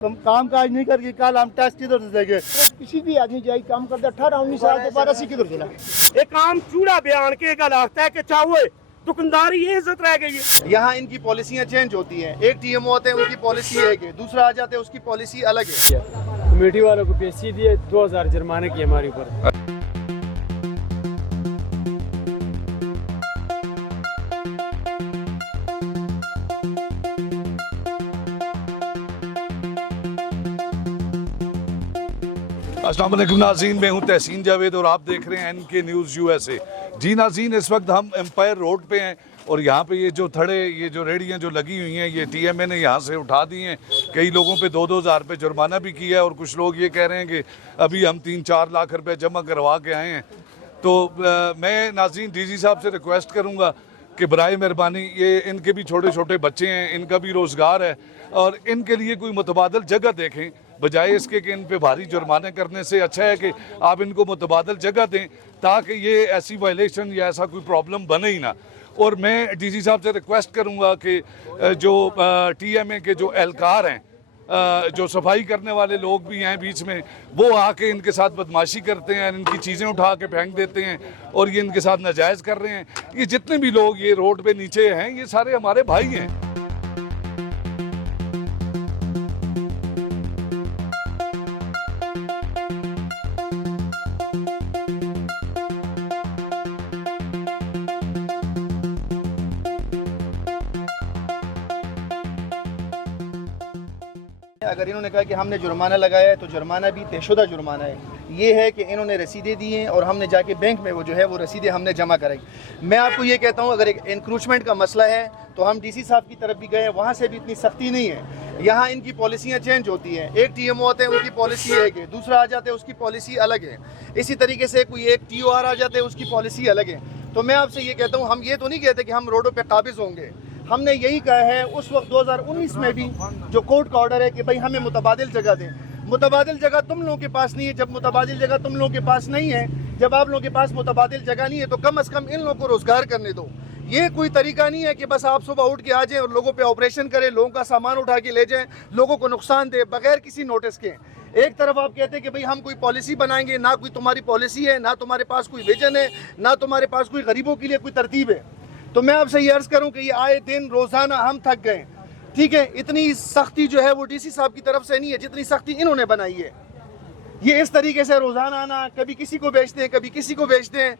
हम काम काज नहीं करके कल हम टेस्ट किधर से देंगे। किसी भी आदमी जाए काम करता 18-19 साल के बाद असी किधर चला एक काम चूड़ा बयान के का लगता है कि चाहे दुकानदारी ये इज्जत रह गई है। यहाँ इनकी पॉलिसियाँ चेंज होती हैं। एक टीएमओ होते हैं उनकी पॉलिसी है कि दूसरा आ जाते हैं उसकी पॉलिसी अलग है। कमेटी वालों को पैसे दिए 2000 जुर्माने की हमारे ऊपर। अस्सलाम वालेकुम नाज़रीन, मैं हूं तहसीन जावेद और आप देख रहे हैं NK न्यूज़ USA। जी नाज़रीन, इस वक्त हम एम्पायर रोड पे हैं और यहाँ पे ये जो रेहड़ियाँ जो लगी हुई हैं ये TMA ने यहाँ से उठा दी हैं। कई लोगों पे 2-2 हज़ार रुपये जुर्माना भी किया है और कुछ लोग ये कह रहे हैं कि अभी हम 3-4 लाख रुपये जमा करवा के आए हैं। तो मैं नाज़रीन DG साहब से रिक्वेस्ट करूँगा कि बराए मेहरबानी, ये इनके भी छोटे छोटे बच्चे हैं, इनका भी रोज़गार है और इनके लिए कोई मुतबादल जगह देखें, बजाय इसके कि इन पे भारी जुर्माने करने से अच्छा है कि आप इनको मुतबादल जगह दें ताकि ये ऐसी वायलेशन या ऐसा कोई प्रॉब्लम बने ही ना। और मैं DG साहब से रिक्वेस्ट करूंगा कि जो TMA के जो एहलकार हैं, जो सफाई करने वाले लोग भी हैं बीच में, वो आके इनके साथ बदमाशी करते हैं, इनकी चीज़ें उठा के फेंक देते हैं और ये इनके साथ नाजायज़ कर रहे हैं। ये जितने भी लोग ये रोड पे नीचे हैं ये सारे हमारे भाई हैं। अगर इन्होंने कहा कि हमने जुर्माना लगाया है तो जुर्माना भी तयशुदा जुर्माना है। ये है कि इन्होंने रसीदें दी हैं और हमने जाके बैंक में वो जो है वो रसीदें हमने जमा कराई। मैं आपको ये कहता हूँ, अगर एक इंक्रोचमेंट का मसला है तो हम DC साहब की तरफ भी गए, वहाँ से भी इतनी सख्ती नहीं है। यहाँ इनकी पॉलिसियाँ चेंज होती हैं। एक TMO होते हैं उनकी पॉलिसी है कि दूसरा आ जाते हैं उसकी पॉलिसी अलग है। इसी तरीके से कोई एक TOR आ जाते हैं उसकी पॉलिसी अलग है। तो मैं आपसे ये कहता हूँ, हम ये तो नहीं कहते कि हम रोडों पर काबिज होंगे। हमने यही कहा है उस वक्त 2019 में भी जो कोर्ट का ऑर्डर है कि भाई हमें मुतबादिल जगह दें। मुतबादिल जगह तुम लोगों के पास नहीं है। जब मुतबादिल जगह तुम लोगों के पास नहीं है, जब आप लोगों के पास मुतबादिल जगह नहीं है तो कम से कम इन लोगों को रोजगार करने दो। ये कोई तरीका नहीं है कि बस आप सुबह उठ के आ जाएं और लोगों पे ऑपरेशन करें, लोगों का सामान उठा के ले जाएं, लोगों को नुकसान दे बगैर किसी नोटिस के। एक तरफ आप कहते हैं कि भाई हम कोई पॉलिसी बनाएंगे, ना कोई तुम्हारी पॉलिसी है, ना तुम्हारे पास कोई विजन है, ना तुम्हारे पास कोई गरीबों के लिए कोई तरतीब है। तो मैं आपसे ये अर्ज करूं कि ये आए दिन रोजाना हम थक गए। ठीक है, इतनी सख्ती जो है वो DC साहब की तरफ से नहीं है जितनी सख्ती इन्होंने बनाई है। ये इस तरीके से रोजाना आना, कभी किसी को बेचते हैं कभी किसी को बेचते हैं,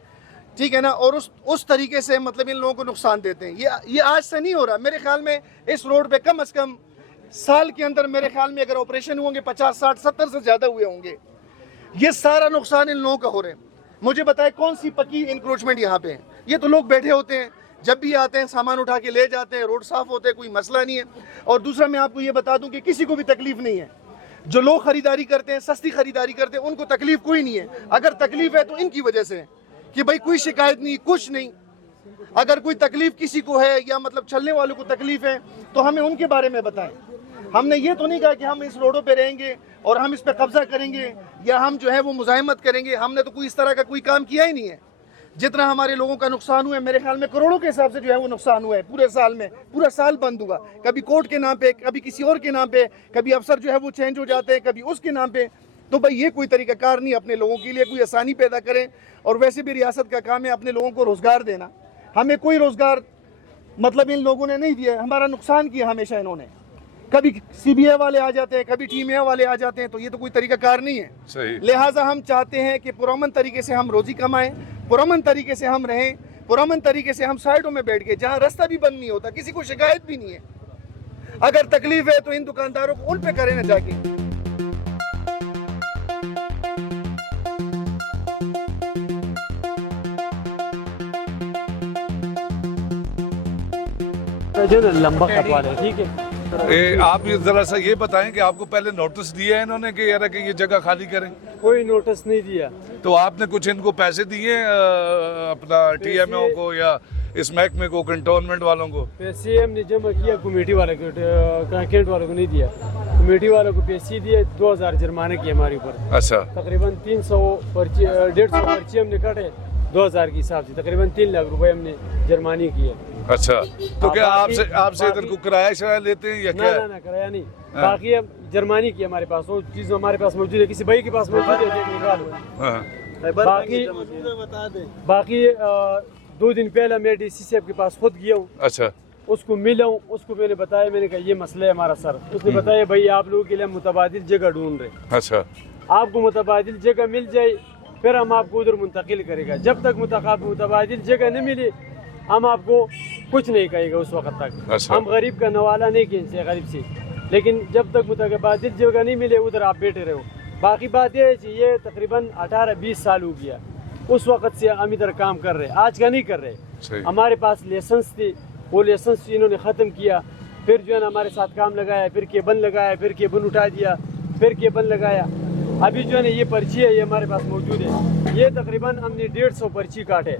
ठीक है ना, और उस तरीके से मतलब इन लोगों को नुकसान देते हैं। ये आज से नहीं हो रहा। मेरे ख्याल में इस रोड पे कम से कम साल के अंदर मेरे ख्याल में अगर ऑपरेशन होंगे 50, 60, 70 से ज्यादा हुए होंगे। ये सारा नुकसान इन लोगों का हो रहा है। मुझे बताए कौन सी पक्की इंक्रोचमेंट यहाँ पे है? ये तो लोग बैठे होते हैं, जब भी आते हैं सामान उठा के ले जाते हैं, रोड साफ होते हैं, कोई मसला नहीं है। और दूसरा मैं आपको ये बता दूं कि किसी को भी तकलीफ नहीं है। जो लोग खरीदारी करते हैं, सस्ती खरीदारी करते हैं, उनको तकलीफ कोई नहीं है। अगर तकलीफ है तो इनकी वजह से है कि भाई कोई शिकायत नहीं, कुछ नहीं। अगर कोई तकलीफ किसी को है या मतलब चलने वालों को तकलीफ है तो हमें उनके बारे में बताएं। हमने ये तो नहीं कहा कि हम इस रोडों पे रहेंगे और हम इस पे कब्जा करेंगे या हम जो है वो मुजाहिमत करेंगे। हमने तो कोई इस तरह का कोई काम किया ही नहीं है। जितना हमारे लोगों का नुकसान हुआ है, मेरे ख्याल में करोड़ों के हिसाब से जो है वो नुकसान हुआ है पूरे साल में। पूरा साल बंद हुआ, कभी कोर्ट के नाम पे, कभी किसी और के नाम पे, कभी अफसर जो है वो चेंज हो जाते हैं, कभी उसके नाम पे। तो भाई ये कोई तरीकाकार नहीं। अपने लोगों के लिए कोई आसानी पैदा करें। और वैसे भी रियासत का काम है अपने लोगों को रोजगार देना। हमें कोई रोजगार मतलब इन लोगों ने नहीं दिया, हमारा नुकसान किया हमेशा इन्होंने। कभी CBI वाले आ जाते हैं, कभी TMA वाले आ जाते हैं, तो ये तो कोई तरीकाकार नहीं है। सही। लिहाजा हम चाहते हैं कि पुरअमन तरीके से हम रोजी कमाएं, पुरअमन तरीके से हम रहें, पुरअमन तरीके से हम साइडों में बैठ के, जहां रास्ता भी बंद नहीं होता, किसी को शिकायत भी नहीं है। अगर तकलीफ है तो इन दुकानदारों को उन पे करें ना जाके। जो ना लंबा कटवा ले, ठीक है। आप जरा सा ये बताएं कि आपको पहले नोटिस दिया है इन्होंने कि यार कि ये जगह खाली करें? कोई नोटिस नहीं दिया। तो आपने कुछ इनको पैसे दिए अपना TMO को या इस महकमे को, कंटोनमेंट वालों को? पैसे हमने जमा किया, कमेटी वाले को, कैंट वालों को नहीं दिया। कमेटी वालों को पैसे दिए 2000 जुर्माने की हमारे ऊपर। अच्छा। तकरीबन 150 पर्ची हमने काटे 2000 के हिसाब से, तकरीबन 3 लाख रुपए हमने जुर्माने किए। अच्छा, तो क्या आपसे इधर को किराया लेते हैं या क्या? ना किराया नहीं। बाकी अब जर्मानी की हमारे पास, वो चीज़ हमारे पास मौजूद है, किसी भाई के पास मौजूद है तो निकालो। हाँ, बाकी 2 दिन पहले मैं डीसी साहब के पास खुद गया हूँ, अच्छा उसको मिला हूँ, उसको मैंने बताया, मैंने कहा ये मसला है हमारा सर। उसने बताया भाई आप लोगों के लिए मुतबादिल जगह ढूंढ रहे, अच्छा आपको मुतबादिल जगह मिल जाए फिर हम आपको उधर मुंतकिल करेगा। जब तक मुतबादिल जगह नहीं मिली हम आपको कुछ नहीं कहेगा उस वक्त तक। अच्छा। हम गरीब का नवाला नहीं खींचते गरीब से, लेकिन जब तक मुतबादिल जगह नहीं मिले उधर आप बैठे रहो। बाकी बात यह है कि ये तकरीबन 18-20 साल हो गया, उस वक्त से हम इधर काम कर रहे, आज का नहीं कर रहे। हमारे पास लाइसेंस थी, वो लाइसेंस इन्होंने ख़त्म किया, फिर जो है ना हमारे साथ काम लगाया, फिर केबल लगाया, फिर केबल उठा दिया, फिर केबल लगाया। अभी जो है ना ये पर्ची है, ये हमारे पास मौजूद है। ये तकरीबन हमने 150 पर्ची काटे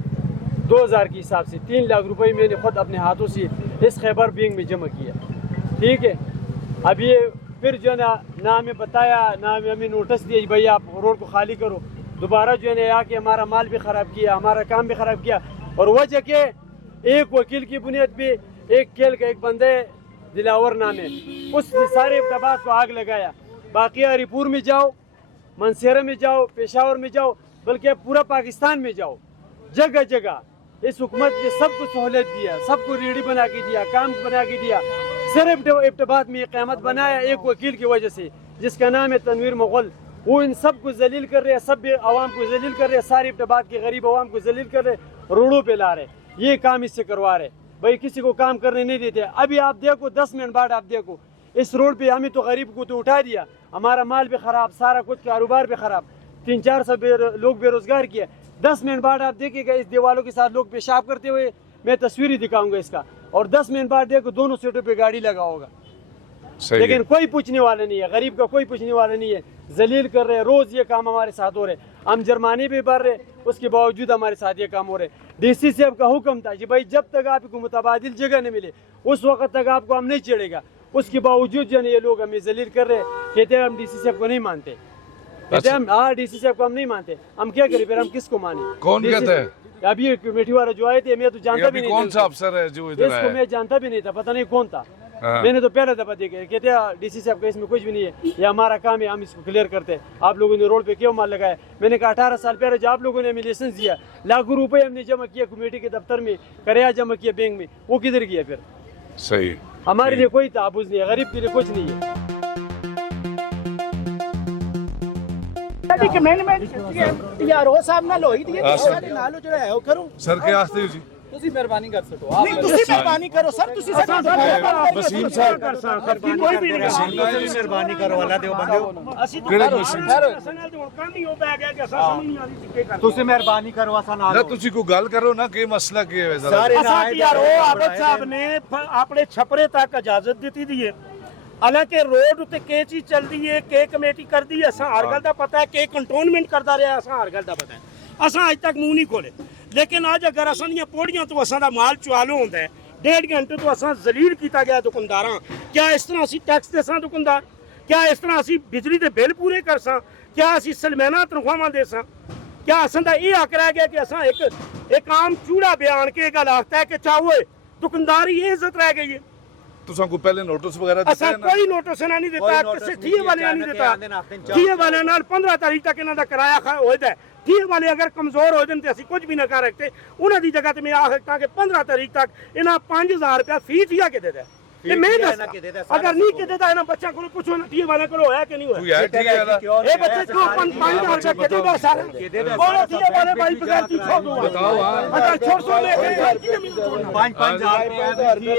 2000 के हिसाब से। 3 लाख रुपए मैंने खुद अपने हाथों से इस खैबर बैंक में जमा किया, ठीक है। अब ये फिर जो है ना हमें बताया, ना हमें नोटिस दिया भाई आप रोड को खाली करो। दोबारा जो है ना आके हमारा माल भी ख़राब किया, हमारा काम भी ख़राब किया। और वजह के एक वकील की बुनियाद पे एक खेल का एक बंदे दिलावर नाम है, उस सारे इब्तबात को आग लगाया। बाकी हरिपुर में जाओ, मनसेरा में जाओ, पेशावर में जाओ, बल्कि पूरा पाकिस्तान में जाओ, जगह जगह इस हुकूमत ने सबको सहूलत दिया, सबको रेडी बना के दिया, काम बना के दिया। सिर्फ इब्तबात में क़यामत बनाया एक वकील की वजह से, जिसका नाम है तनवीर मुग़ल। वो इन सब को जलील कर रहे हैं, सब आवाम को जलील कर रहे हैं, सारी इब्तबात के गरीब आवाम को जलील कर रहे, रोडों पे ला रहे, ये काम इससे करवा रहे। भाई किसी को काम करने नहीं देते। अभी आप देखो 10 मिनट बाद आप देखो इस रोड पे हमें तो गरीब को तो उठा दिया, हमारा माल भी खराब, सारा कुछ कारोबार भी खराब, 300-400 लोग बेरोजगार किए। 10 मिनट बाद आप देखिएगा इस दीवारों के साथ लोग पेशाब करते हुए, मैं तस्वीर ही दिखाऊंगा इसका। और 10 मिनट बाद देखो दोनों सीटों पे गाड़ी लगा होगा, लेकिन कोई पूछने वाला नहीं है, गरीब का कोई पूछने वाला नहीं है। जलील कर रहे, रोज ये काम हमारे साथ हो रहे, हम जुर्माने भी भर रहे, उसके बावजूद हमारे साथ ये काम हो रहे। डीसी साहब का हुक्म था कि भाई जब तक आपको मुतबादिल जगह नहीं मिले उस वक्त तक आपको हम नहीं चढ़ेगा। उसके बावजूद जो है ये लोग हमें जलील कर रहे, कहते हैं हम डीसी साहब को नहीं मानते, कहते हैं हम हाँ डीसी साहब को हम नहीं मानते। हम क्या करें फिर, हम किसको माने? कौन कहता है? अभी ये कमेटी वाले जो आए थे, मैं तो जानता भी नहीं, कौन सा अफसर है जो इधर आया? मैं जानता भी नहीं था, पता नहीं कौन था। मैंने तो पहले दफा देखे, कहते हैं डीसी साहब का इसमें कुछ भी नहीं है, ये हमारा काम है, हम इसको क्लियर करते हैं। आप लोगों ने रोड पे क्यों माल लगाया? मैंने कहा 18 साल पहले जो आप लोगों ने हमें लाइसेंस दिया, लाखों रुपए हमने जमा किया कमेटी के दफ्तर में, किराया जमा किया बैंक में, वो किधर गया फिर? सही, हमारे लिए कोई ताबूज नहीं है, गरीब के लिए कुछ नहीं है। यारो साहब नाल होई दी है, साडे नाल जो है वो करो सर के आस्ते जी ਤੁਸੀਂ ਮਿਹਰਬਾਨੀ ਕਰ ਸਕੋ ਨਹੀਂ ਤੁਸੀਂ ਮਿਹਰਬਾਨੀ ਕਰੋ ਸਰ ਤੁਸੀਂ ਸਾਡਾ ਵਸੀਮ ਸਾਹਿਬ ਕੋਈ ਵੀ ਨਹੀਂ ਮਿਹਰਬਾਨੀ ਕਰੋ ਅੱਲਾ ਦੇ ਬੰਦੇ ਅਸੀਂ ਕਿਹੜੇ ਵਸੀਮ ਅਸਾਂ ਨਾਲ ਤੇ ਹੁਣ ਕੰਮ ਹੀ ਉਹ ਪੈ ਗਿਆ ਕਿ ਅਸਾਂ ਸਮਝ ਨਹੀਂ ਆ ਰਹੀ ਕੀ ਕਰਨਾ। ਤੁਸੀਂ ਮਿਹਰਬਾਨੀ ਕਰੋ ਅਸਾਂ ਨਾਲ ਨਾ ਤੁਸੀਂ ਕੋਈ ਗੱਲ ਕਰੋ ਨਾ ਕਿ ਮਸਲਾ ਕੀ ਹੈ ਜ਼ਰਾ। ਸਾਰੇ ਅਸਾਂ ਕੀ ਯਾਰ ਉਹ ਆਬਦ ਸਾਹਿਬ ਨੇ ਆਪਣੇ ਛਪਰੇ ਤੱਕ ਇਜਾਜ਼ਤ ਦਿੱਤੀ ਦੀ ਹੈ, ਹਾਲਾਂਕਿ ਰੋਡ ਉੱਤੇ ਕੀ ਚੀਜ਼ ਚੱਲਦੀ ਹੈ, ਕੀ ਕਮੇਟੀ ਕਰਦੀ ਹੈ, ਅਸਾਂ ਹਰ ਗੱਲ ਦਾ ਪਤਾ ਹੈ, ਕਿ ਕੰਟੋਨਮੈਂਟ ਕਰਦਾ ਰਿਹਾ, ਅਸਾਂ ਹਰ ਗੱਲ ਦਾ ਪਤਾ ਹੈ। ਅਸਾਂ ਅੱਜ ਤੱਕ ਮੂੰਹ ਨਹੀਂ ਖੋਲੇ, लेकिन अज अगर असां दी पौड़ियां तो असां दा माल चुआलो होंदा है, 1.5 घंटे तो असां जलील किया गया दुकानदारां। क्या इस तरह असीं टैक्स देसां दुकानदार? क्या इस तरह असीं बिजली दे बिल पूरे करसां? क्या असीं सलमाना तनख्वाहां देसां? क्या असां दा ये हक रह गया कि असां एक आम चूड़ा बयान के गल आखता है कि चाहो दुकानदारी ये इज्जत रह गई है? तुसां को पहले नोटिस वगैरह दिता है ना? कोई नोटिस ना नहीं दिता, किसी ठिए वाले नहीं दिता। ठिए वाले नाल 15 तारीख तक इन्हां दा किराया होएदा है। ठिए वाले अगर कमजोर हो जाते असीं कुछ भी ना कर रखते, उन्हां दी जगह ते मैं आख सकता कि 15 तारीख तक इन्हां 5000 रुपया फी ठिया के दे दे। ये मैं दस अगर नहीं के देता इन्हां बच्चा को पूछो ना ठिए वाले को होया कि नहीं होया? तू यार ठीक है ना, ए बच्चे क्यों 5000 रुपया के देदा सारे बोलो ठिए वाले भाई बगैर की छोड़ दो बताओ। हां अच्छा छोड़ सो ले 5-5000 रुपए ठिए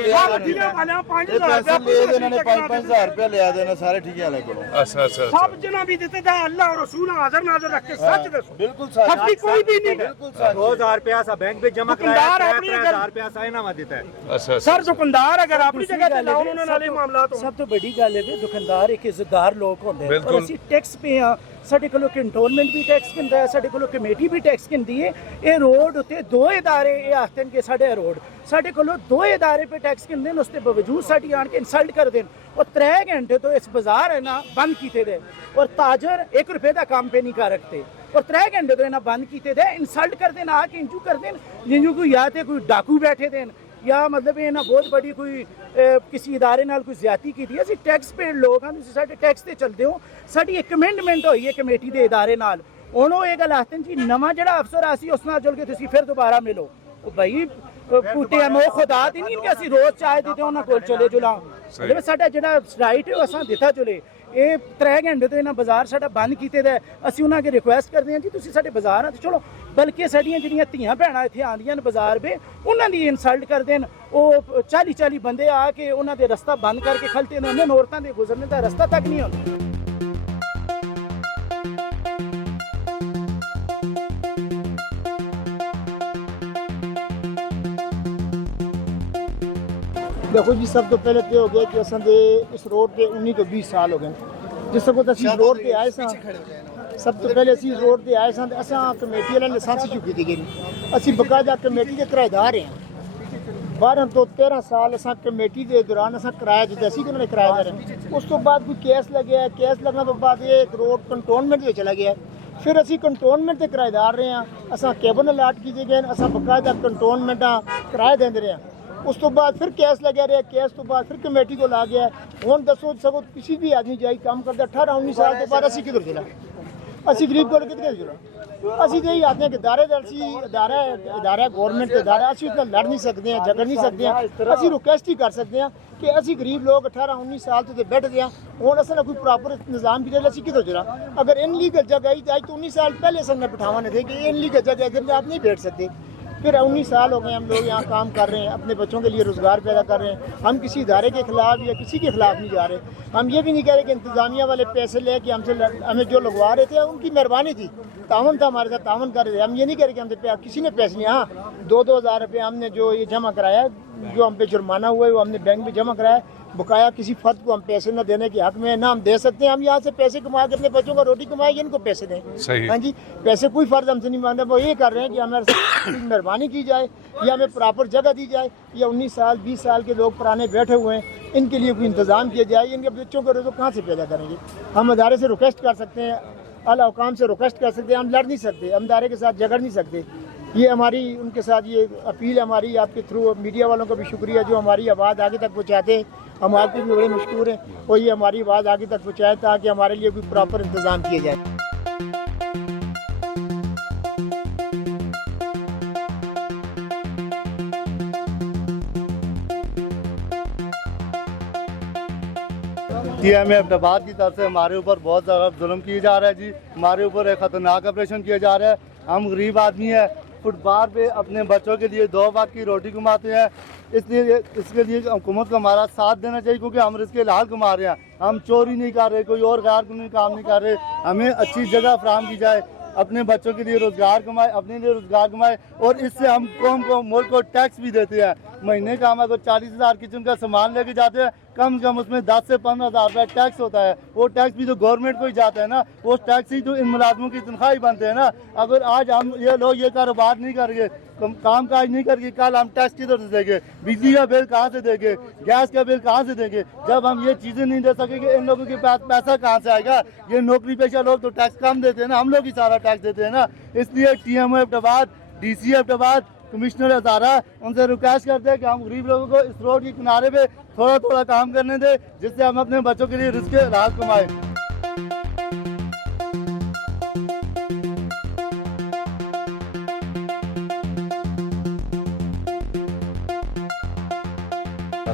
वाले 5000 ले देना ने 5-5000 रुपया लिया देना सारे ठीक है को। अच्छा अच्छा सब जना भी देते दा अल्लाह और रसूल हाजिर नाज़र रख के सच दसो। बिल्कुल सच, हफ्ती कोई भी नहीं है। बिल्कुल सच। 2000 रुपया सा बैंक में जमा दुकानदार कराया, अपनी 3000 रुपया सा इनाम देता है। अच्छा सर दुकानदार अगर अपनी जगह ते लाओ उन्होंने नाले मामला तो ਸਭ ਤੋਂ ਵੱਡੀ ਗੱਲ ਹੈ ਕਿ ਦੁਕਾਨਦਾਰ ਇੱਕ ਇੱਜ਼ਤਦਾਰ ਲੋਕ ਹੁੰਦੇ ਨੇ, ਬਿਲਕੁਲ। ਔਰ ਅਸੀਂ ਟੈਕਸ ਪੇ ਆ, ਸਾਡੇ ਕੋਲੋਂ ਕੰਟੋਨਮੈਂਟ ਵੀ ਟੈਕਸ ਕਿੰਦਾ ਹੈ, ਸਾਡੇ ਕੋਲੋਂ ਕਮੇਟੀ ਵੀ ਟੈਕਸ ਕਿੰਦੀ ਹੈ। ਇਹ ਰੋਡ ਉੱਤੇ 2 ਇਦਾਰੇ ਇਹ ਆਖਦੇ ਨੇ ਕਿ ਸਾਡੇ ਰੋਡ, ਸਾਡੇ ਕੋਲੋਂ 2 ਇਦਾਰੇ पे टैक्स किंदे ने, उसके बावजूद साड़ी आन के इंसल्ट कर देन। और 3 घंटे तो इस बाजार है ना बंद किए दे, और ताजर 1 रुपए का काम पे नहीं कर रखते, और 3 घंटे तो इन्हें बंद किए दे, इंसल्ट कर देन, आके इंजू कर देन जिंजू कोई या ते कोई डाकू बैठे देन, या मतलब ये ना बहुत बड़ी कोई किसी इदारे नाल कोई ज्यादती की थी। ਅਸੀਂ टैक्स पेड लोग हाँ, ਤੁਸੀਂ ਸਾਡੇ टैक्स ਤੇ ਚੱਲਦੇ ਹੋ। ਸਾਡੀ ਇੱਕ ਕਮੈਂਡਮੈਂਟ ਹੋਈ ਹੈ ਕਮੇਟੀ ਦੇ ਇਦਾਰੇ ਨਾਲ। ਹੁਣ ਉਹ ਇਹ ਗੱਲ ਆਖਦੇ ਜੀ ਨਵਾਂ ਜਿਹੜਾ ਅਫਸਰ ਆ ਸੀ ਉਸ ਨਾਲ ਜੁੜ ਕੇ ਤੁਸੀਂ ਫਿਰ ਦੁਬਾਰਾ ਮਿਲੋ। ਉਹ ਭਾਈ ਕੁੱਤੇ ਮੋ ਖੁਦਾ ਦੀ ਨਹੀਂ ਕਿ ਅਸੀਂ ਰੋਜ਼ ਚਾਹ ਦਿੱਤੇ ਉਹਨਾਂ ਕੋਲ ਚਲੇ ਜੁਲਾਂ। ਮਤਲਬ ਸਾਡਾ ਜਿਹੜਾ ਰਾਈਟ ਹੈ ਉਹ ਅਸਾਂ ਦਿੱਤਾ ਚਲੇ। ਇਹ 3 ਘੰਟੇ ਤੋਂ ਇਹਨਾਂ ਬਾਜ਼ਾਰ ਸਾਡਾ ਬੰਦ ਕੀਤੇ ਦਾ। ਅਸੀਂ ਉਹਨਾਂ ਅੱਗੇ ਰਿਕੁਐਸਟ ਕਰਦੇ ਹਾਂ ਜੀ ਤੁਸੀਂ ਸਾਡੇ ਬਾਜ਼ਾਰ ਆ ਤੇ ਚਲੋ, ਬਲਕਿ ਸਾਡੀਆਂ ਜਿਹੜੀਆਂ ਧੀਆਂ ਭੈਣਾਂ ਇੱਥੇ ਆਉਂਦੀਆਂ ਨੇ ਬਾਜ਼ਾਰ ਵੇ ਉਹਨਾਂ ਦੀ ਇਨਸਲਟ ਕਰਦੇ ਨੇ। ਉਹ 40 ਬੰਦੇ ਆ ਕੇ ਉਹਨਾਂ ਦੇ ਰਸਤਾ ਬੰਦ ਕਰਕੇ ਖਲਤੇ ਨੇ। ਉਹਨਾਂ ਔਰਤਾਂ ਦੇ ਗੁਜ਼ਰਨੇ ਦਾ ਰਸਤਾ ਤੱਕ ਨਹੀਂ ਹੁੰਦਾ। देखो जी, सब तो पहले तो हो गया कि असां दे इस रोड पे 19 तो 20 साल हो गए जिस वक्त असीं रोड पे आए सां। सब तो पहले असीं रोड पे आए सां ते असां कमेटी वाले लाइसेंस चुकी दी गई। असीं बकायदा कमेटी के किराएदार हैं। 12 तो 13 साल असां कमेटी के दौरान असां किराया दित्ता सी कि उन्होंने किराएदार हैं। उस तो बाद कोई केस लग्या, केस लगने तो बाद ये रोड कंटोनमेंट में चला गया। फिर असी कंटोनमेंट के किराएदार रहे हैं। असां कैबिन अलाट किए गए, असां बकायदा कंटोनमेंट किराए देंदे रहे हैं। उस तो बाद फिर केस लगे रहे, केस तो बाद फिर कमेटी को ला गया। हूँ दसो सगो किसी भी आदमी जाए काम करता 18-19 साल के बाद असी किधर चला, असी गरीब को किधर चला। असी तो यही आते हैं कि इदारा गौरमेंट इदारा असी उतना लड़ नहीं सकते हैं, झगड़ नहीं सकते हैं। असी रिक्वेस्ट ही कर सकते हैं कि असी गरीब लोग 18-19 साल तो बैठते हैं। हूँ असा कोई प्रॉपर निज़ाम की असी किधर चला। अगर इनलीगल जगह आई तो 19 साल पहले असल में बिठावाने थे कि इनलीगल जगह इधर आप नहीं बैठ सकते। फिर 19 साल हो गए हम लोग यहाँ काम कर रहे हैं, अपने बच्चों के लिए रोज़गार पैदा कर रहे हैं। हम किसी इदारे के खिलाफ या किसी के खिलाफ नहीं जा रहे। हम ये भी नहीं कह रहे कि इंतज़ामिया वाले पैसे लेके हमसे हमें जो लगवा रहे थे उनकी मेहरबानी थी, तावन था, हमारे साथ तावन कर रहे थे। हम ये नहीं कह रहे कि हमसे किसी ने पैसे नहीं, हाँ 2-2 हज़ार रुपये हमने जो ये जमा कराया, जो हम पे जुर्माना हुआ है वो हमने बैंक में जमा कराया। बकाया किसी फर्द को हम पैसे न देने के हक में ना हम दे सकते हैं। हम यहाँ से पैसे कमा के अपने बच्चों का रोटी कमाएंगे, इनको पैसे दें। हाँ जी, पैसे कोई फर्ज हमसे नहीं मांगता। वो ये कर रहे हैं कि हमारे मेहरबानी की जाए या हमें प्रॉपर जगह दी जाए। या 19 साल 20 साल के लोग पुराने बैठे हुए हैं, इनके लिए कोई इंतज़ाम किया जाए। इनके बच्चों को रोज़ कहाँ से पैदा करेंगे। हम अदारे से रिक्वेस्ट कर सकते हैं, आला हुकाम से रिक्वेस्ट कर सकते हैं। हम लड़ नहीं सकते, हम अदारे के साथ झगड़ नहीं सकते। ये हमारी उनके साथ ये अपील हमारी आपके थ्रू। मीडिया वालों का भी शुक्रिया जो हमारी आवाज़ आगे तक पहुँचाते हैं। हम आपके भी बड़े मशहूर हैं और ये हमारी आवाज़ आगे तक पहुँचाएं ताकि हमारे लिए कोई प्रॉपर इंतज़ाम किया जाए। TMA अहमदाबाद की तरफ से हमारे ऊपर बहुत ज़्यादा जुल्म किया जा रहा है जी। हमारे ऊपर एक ख़तरनाक ऑपरेशन किया जा रहा है। हम गरीब आदमी हैं, फुटपाथ पे अपने बच्चों के लिए 2 वक्त की रोटी कमाते हैं। इसलिए इसके लिए हुकूमत को हमारा साथ देना चाहिए, क्योंकि हम इसके हाल कमा रहे हैं। हम चोरी नहीं कर रहे, कोई और गैर कानूनी काम नहीं कर रहे। हमें अच्छी जगह फराहम की जाए, अपने बच्चों के लिए रोज़गार कमाए, अपने लिए रोज़गार कमाए। और इससे हम कौम को मुल्क को टैक्स भी देते हैं। महीने का हम अगर 40 हज़ार किचन का सामान लेके जाते हैं, कम से कम उसमें 10 से 15 हज़ार रुपये टैक्स होता है। वो टैक्स भी तो गवर्नमेंट को ही जाता है ना, वो टैक्स ही तो इन मुलाजमों की तनख्वाह ही बनते हैं ना। अगर आज हम ये लोग ये कारोबार नहीं करेंगे, काम काज नहीं करेंगे, कल हम टैक्स किधर से देंगे, बिजली का बिल कहाँ से देंगे, गैस का बिल कहाँ से देंगे। जब हम ये चीज़ें नहीं दे सकेंगे, इन लोगों के पास पैसा कहाँ से आएगा। ये नौकरी पेशा लोग तो टैक्स कम देते हैं ना, हम लोग ही सारा टैक्स देते हैं ना। इसलिए TMA Ahmedabad, DC Ahmedabad, commissioner Hazara, उनसे रिक्वेस्ट करते हैं कि हम गरीब लोगों को इस रोड के किनारे पे थोड़ा थोड़ा काम करने दें, जिससे हम अपने बच्चों के लिए रिस्क राहत कमाएं।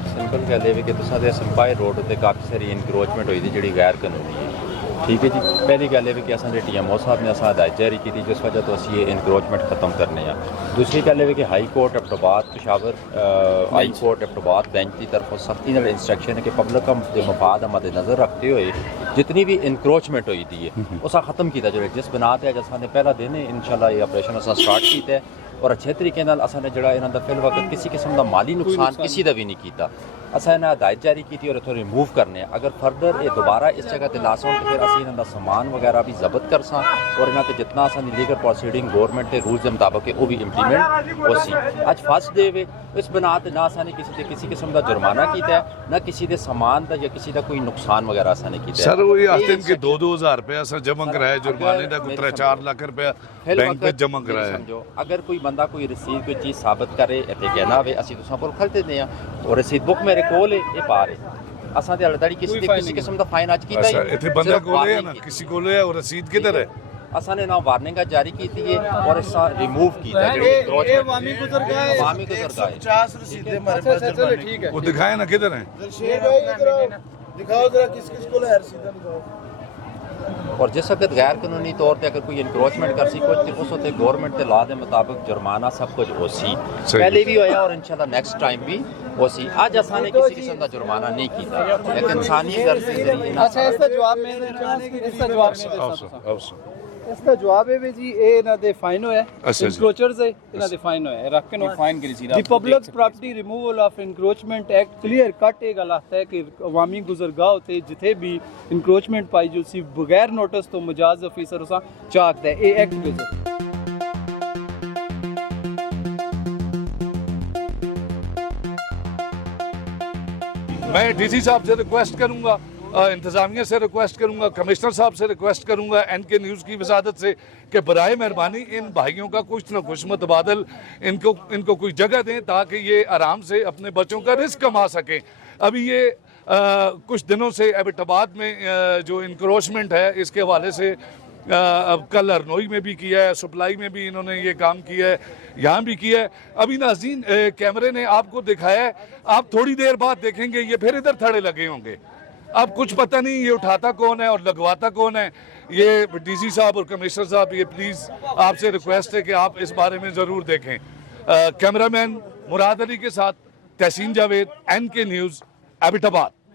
सिंपल गल है कि तुसां दे संपाए रोड उत्ते काफ़ी सारी इनक्रोचमेंट हुई थी जी गैर कानूनी है। ठीक है जी, पहली गल है कि असां TMO साहब ने असां हदायत जारी की थी जिस वजह तो असीं ये इनक्रोचमेंट खत्म करने हैं। दूसरी गल है कि high court Ahmedabad Peshawar high court Ahmedabad bench की तरफों सख्ती नाल इंस्ट्रक्शन है कि पब्लिक के मफाद मद्दे नज़र रखते हुए जितनी भी इनक्रोचमेंट हुई थी उस खत्म किया जाए। जिस बिना ते अज असां ने पहला दिन इंशाल्लाह ये ऑपरेशन असां स्टार्ट किया है और अच्छे तरीके नाल असां ने जिहड़ा इन्हां दा फिल वक्त किसी किस्म का माली नुकसान किसी का भी नहीं किया। असां इन्हें हदायत जारी की और इतों रिमूव करने। अगर फर्दर ये दोबारा इस जगह पर ला सौ तो फिर असीं इन्हां दा समान वगैरह भी जब्त कर सां और इन्हां ते जितना असां दी लीगल प्रोसीडिंग गवर्नमेंट के रूल्स के मुताबिक है वो भी इंप्लीमेंट हो सी। अज फर्स्ट डे वे इस बिना ते ना असां ने किसी किस्म का जुर्माना किया है, ना किसी के समान का या किसी का कोई नुकसान वगैरह असां ने किया। सर वही आते हैं कि 2-2 हज़ार रुपया असां जमा कराया जुर्माने का, 3-4 लाख रुपया बैंक पे जमा कराया। समझो अगर कोई बंदा कोई रसीद कोई चीज़ साबित करे इतने कहना होवे असीं तुसां कोल खरीद देने और रसीद बुक मेरे कोल है ये पार है असां ते हड़ताड़ी किसी किस्म दा फाइन अज कीता अच्छा इतने बंदा कोले है ना किसी कोले है और रसीद किधर है असां ने ना वार्निंग जारी की थी और असां रिमूव कीता ये वामी गुजर गए 50 रसीदें हमारे पास चलो ठीक है वो दिखाए ना किधर है दिखाओ जरा किस किस को है रसीदें दिखाओ और जिस वक्त गैर कानूनी तौर पर अगर कोई इंक्रोचमेंट कर सी कुछ उस वक्त गवर्नमेंट के लॉ के मुताबिक जुर्माना सब कुछ हो सी पहले भी होया और इंशाल्लाह नेक्स्ट टाइम भी हो सी आज असां ने किसी किस्म का जुर्माना नहीं किया एक इंसानी गर्ज के जरिए अच्छा इसका जवाब मैं इसका जवाब मैं इसका जवाब है जी ए ना दे फाइन होया इंक्रोचर्स है इना दे फाइन होया रख के नो फाइन करी see the public property removal of encroachment act clear cut एक गल है कि अवामी गुजरगाह ते जिथे भी इंक्रोचमेंट पाई जो सी बगैर नोटिस तो मुजाज ऑफिसर उसा चाकदा है ए एक्ट पे मैं डीसी साहब से रिक्वेस्ट करूंगा इंतजामिया से रिक्वेस्ट करूंगा कमिश्नर साहब से रिक्वेस्ट करूंगा एनके न्यूज़ की वजादत से कि बराए मेहरबानी इन भाइयों का कुछ ना कुछ मुतबादल इनको कोई जगह दें ताकि ये आराम से अपने बच्चों का रिस्क कमा सकें। अभी ये कुछ दिनों से एबटाबाद में जो इंक्रोचमेंट है इसके हवाले से अब कल हरनोई में भी किया है सप्लाई में भी इन्होंने ये काम किया है यहाँ भी किया है। अभी नाज़रीन कैमरे ने आपको दिखाया है आप थोड़ी देर बाद देखेंगे ये फिर इधर थड़े लगे होंगे अब कुछ पता नहीं ये उठाता कौन है और लगवाता कौन है। ये डीसी साहब और कमिश्नर साहब ये प्लीज़ आपसे रिक्वेस्ट है कि आप इस बारे में ज़रूर देखें। कैमरामैन मुराद अली के साथ तहसीन जावेद एनके न्यूज़ एबटाबाद।